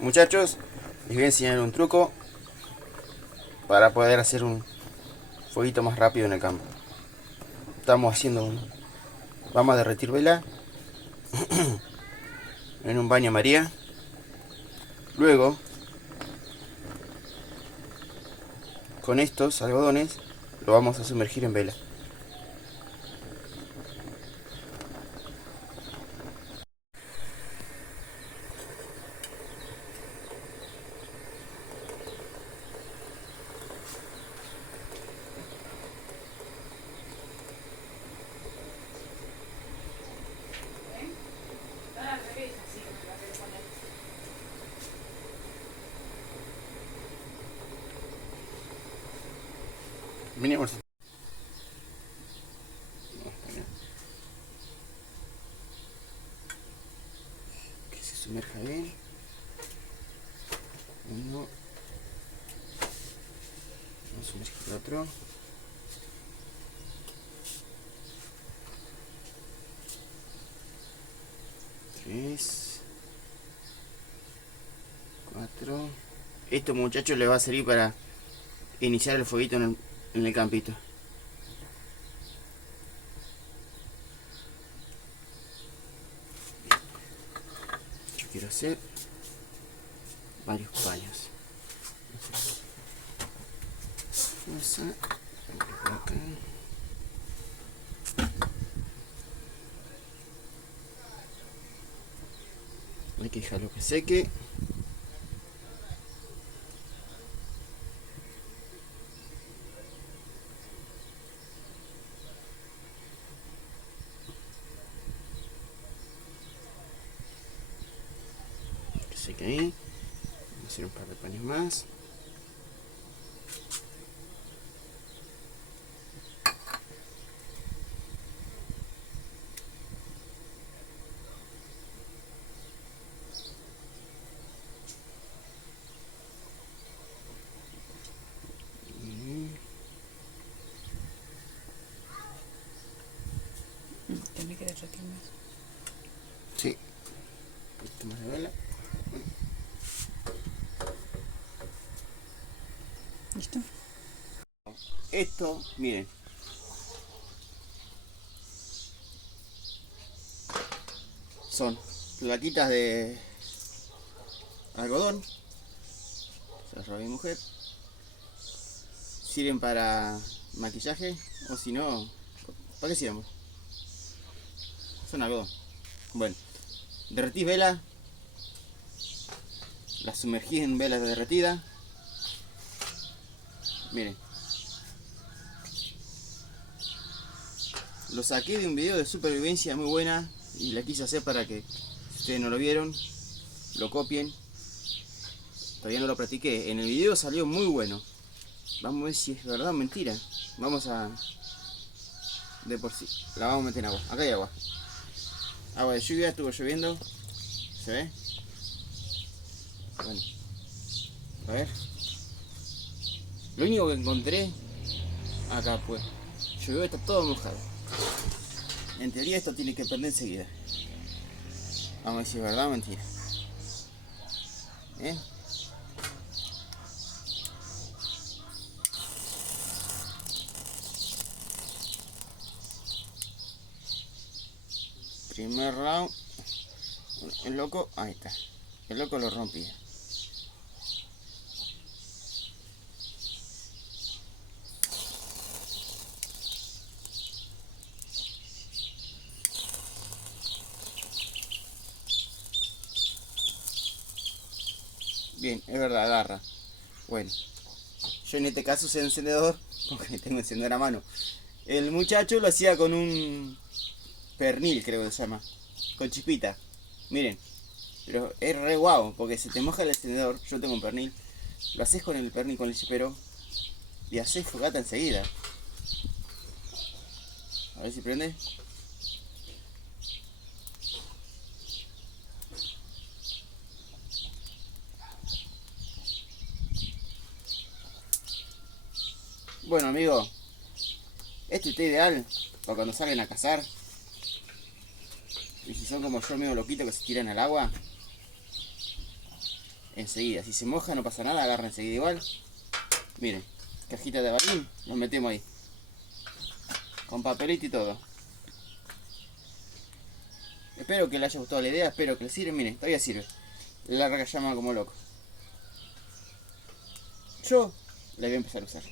Muchachos, les voy a enseñar un truco para poder hacer un fueguito más rápido en el campo. Estamos haciendo vamos a derretir vela en un baño María. Luego, con estos algodones, lo vamos a sumergir en vela. Vení, amorcito. Que se sumerja bien. Uno. Vamos a sumergir el otro. Tres. Cuatro. Esto, muchachos, le va a servir para iniciar el fueguito en el campito. Yo quiero hacer varios paños. Esa. Acá. Hay que dejarlo que seque. Que seque ahí. Vamos a hacer un par de paños más. Tiene que derretir más. Sí. Un poquito más de vela. ¿Listo? Esto, miren. Son plaquitas de algodón. Se las robó mi mujer. Sirven para maquillaje o si no, ¿para qué sirven? Son algodón. Bueno, derretís vela, la sumergís en vela derretida. Miren, lo saqué de un video de supervivencia muy buena y la quise hacer para que, si ustedes no lo vieron, lo copien. Todavía no lo practiqué. En el video salió muy bueno. Vamos a ver si es verdad o mentira. Vamos a... De por sí. La vamos a meter en agua. Acá hay agua. Agua de lluvia, estuvo lloviendo. ¿Se ve? Bueno. A ver. Lo único que encontré... Acá pues. Llovió, está todo mojado. En teoría esto tiene que prender enseguida. Vamos a ver si es verdad o mentira. ¿Eh? Primer round. El loco, ahí está. El loco lo rompía. Bien, es verdad, agarra. Bueno, yo en este caso usé encendedor, porque tengo encendedor a mano. El muchacho lo hacía con un pernil, creo que se llama. Con chispita. Miren, pero es re guau, porque se te moja el encendedor. Yo tengo un pernil. Lo haces con el pernil, con el chipero. Y haces fogata enseguida. A ver si prende. Bueno, amigo, esto está ideal para cuando salen a cazar. Y si son como yo, medio loquito que se tiran al agua. enseguida. Si se moja no pasa nada, agarra enseguida igual. Miren, cajita de balín, nos metemos ahí. Con papelito y todo. Espero que les haya gustado la idea, espero que les sirva. Miren, todavía sirve. Larga llama como loco. Yo la voy a empezar a usar.